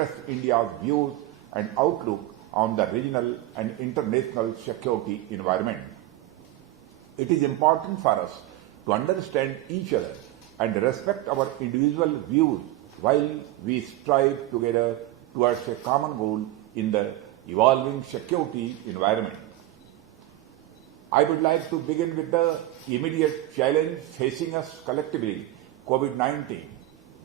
express India's views and outlook on the regional and international security environment. It is important for us to understand each other and respect our individual views while we strive together towards a common goal in the evolving security environment. I would like to begin with the immediate challenge facing us collectively, COVID-19.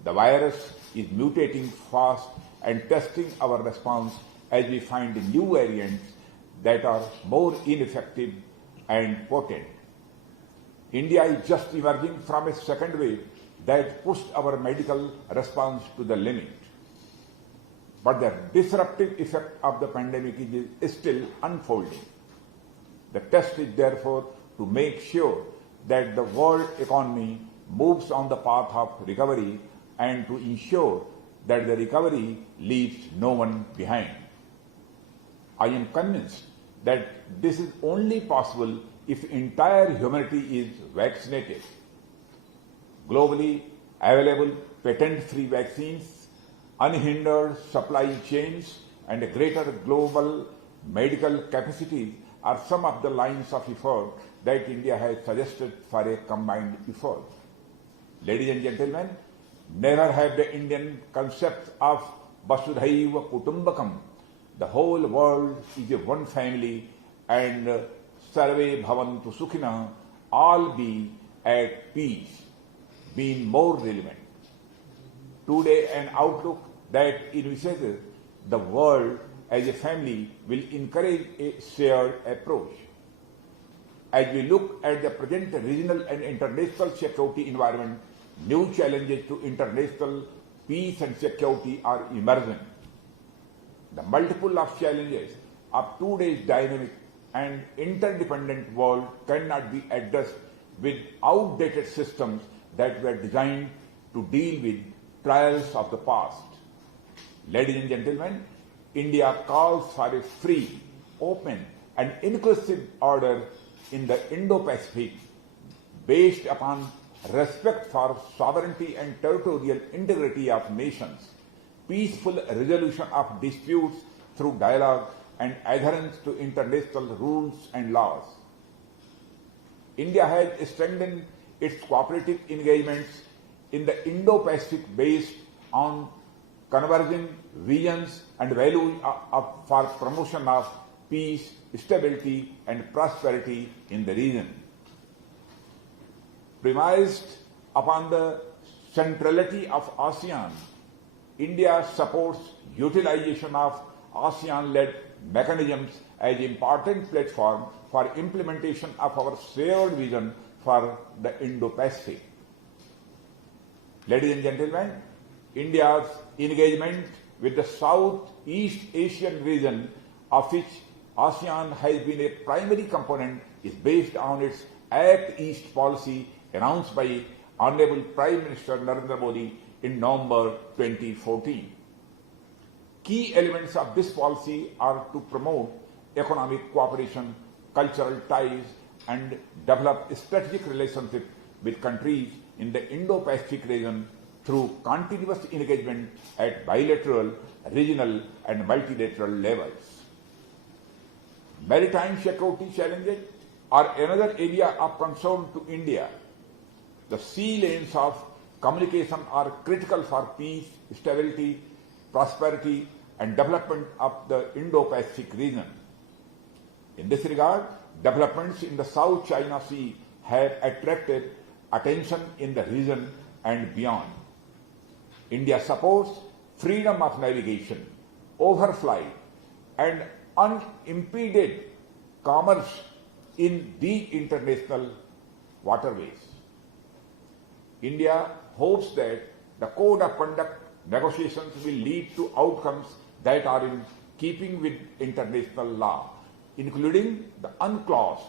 The virus is mutating fast and testing our response as we find new variants that are more ineffective and potent. India is just emerging from a second wave that pushed our medical response to the limit. But the disruptive effect of the pandemic is still unfolding. The test is therefore to make sure that the world economy moves on the path of recovery and to ensure that the recovery leaves no one behind. I am convinced that this is only possible if entire humanity is vaccinated. Globally available patent-free vaccines, unhindered supply chains, and a greater global medical capacity are some of the lines of effort that India has suggested for a combined effort. Ladies and gentlemen, never have the Indian concept of Vasudhaiva Kutumbakam, the whole world is a one family, and Sarve Bhavantu Sukhina, all be at peace, been more relevant. Today, an outlook that envisages the world as a family will encourage a shared approach. As we look at the present regional and international security environment, new challenges to international peace and security are emerging. The multiple of challenges of today's dynamic and interdependent world cannot be addressed with outdated systems that were designed to deal with trials of the past. Ladies and gentlemen, India calls for a free, open, and inclusive order in the Indo-Pacific based upon respect for sovereignty and territorial integrity of nations, peaceful resolution of disputes through dialogue, and adherence to international rules and laws. India has strengthened its cooperative engagements in the Indo-Pacific based on converging visions and values for promotion of peace, stability, and prosperity in the region. Premised upon the centrality of ASEAN, India supports utilization of ASEAN-led mechanisms as important platform for implementation of our shared vision for the Indo-Pacific. Ladies and gentlemen, India's engagement with the Southeast Asian region, of which ASEAN has been a primary component, is based on its Act East policy announced by Honorable Prime Minister Narendra Modi in November 2014. Key elements of this policy are to promote economic cooperation, cultural ties, and develop strategic relationships with countries in the Indo-Pacific region through continuous engagement at bilateral, regional, and multilateral levels. Maritime security challenges are another area of concern to India. The sea lanes of communication are critical for peace, stability, prosperity, and development of the Indo-Pacific region. In this regard, developments in the South China Sea have attracted attention in the region and beyond. India supports freedom of navigation, overflight, and unimpeded commerce in the international waterways. India hopes that the Code of Conduct negotiations will lead to outcomes that are in keeping with international law, including the UNCLOS,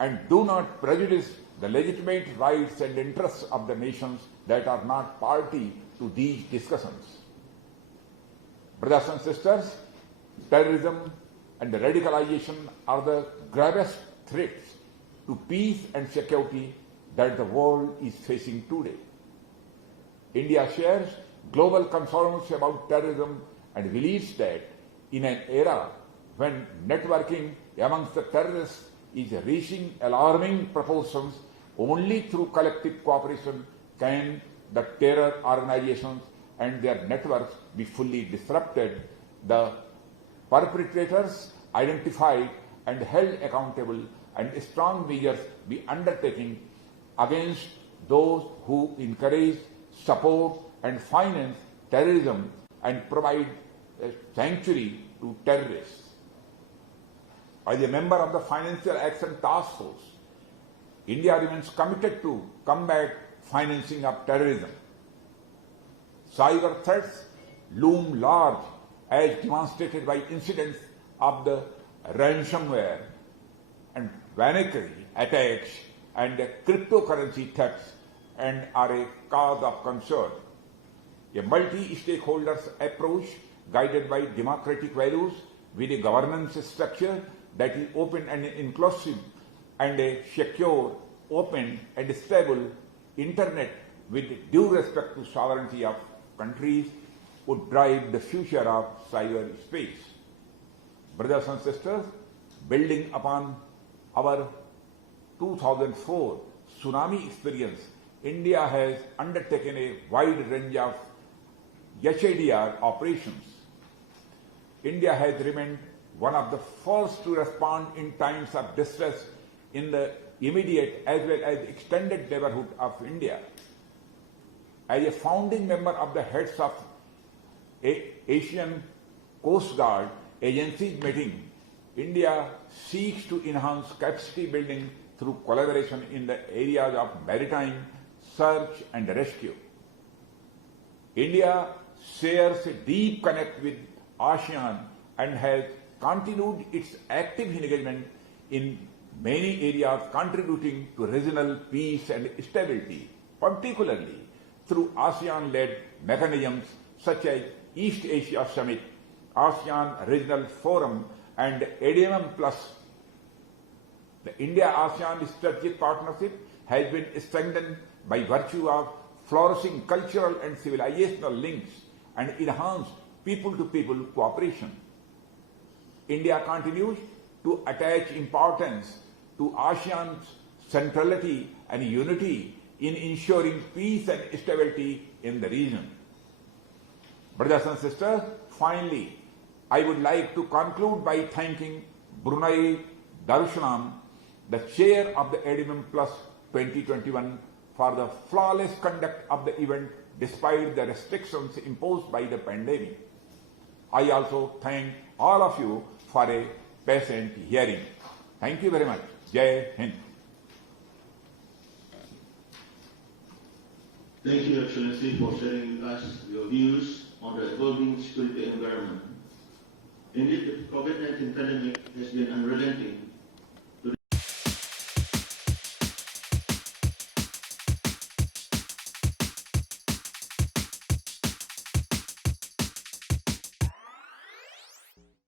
and do not prejudice the legitimate rights and interests of the nations that are not party to these discussions. Brothers and sisters, terrorism and radicalization are the gravest threats to peace and security that the world is facing today. India shares global concerns about terrorism and believes that in an era when networking amongst the terrorists is reaching alarming proportions, only through collective cooperation can the terror organizations and their networks be fully disrupted, the perpetrators identified and held accountable, and strong measures be undertaken against those who encourage, support, and finance terrorism and provide a sanctuary to terrorists. As a member of the Financial Action Task Force, India remains committed to combat financing of terrorism. Cyber threats loom large as demonstrated by incidents of the ransomware and Vanity attacks and cryptocurrency thefts and are a cause of concern. A multi-stakeholders approach guided by democratic values with a governance structure that is open and inclusive and a secure, open and stable internet with due respect to sovereignty of countries would drive the future of cyberspace. Brothers and sisters, building upon our 2004 tsunami experience, India has undertaken a wide range of HADR operations. India has remained one of the first to respond in times of distress in the immediate as well as extended neighborhood of India. As a founding member of the heads of Asian Coast Guard agencies meeting, India seeks to enhance capacity building through collaboration in the areas of maritime, search and rescue. India shares a deep connect with ASEAN and has continued its active engagement in many areas contributing to regional peace and stability, particularly through ASEAN-led mechanisms such as East Asia Summit, ASEAN Regional Forum and ADMM Plus. The India-ASEAN strategic partnership has been strengthened by virtue of flourishing cultural and civilizational links and enhanced people-to-people cooperation. India continues to attach importance to ASEAN's centrality and unity in ensuring peace and stability in the region. Brothers and sisters, finally, I would like to conclude by thanking Brunei Darussalam, the chair of the ADMM Plus 2021, for the flawless conduct of the event despite the restrictions imposed by the pandemic. I also thank all of you for a patient hearing. Thank you very much. Jai Hind. Thank you, Excellency, for sharing with us your views on the evolving security environment. Indeed, the COVID-19 pandemic has been unrelenting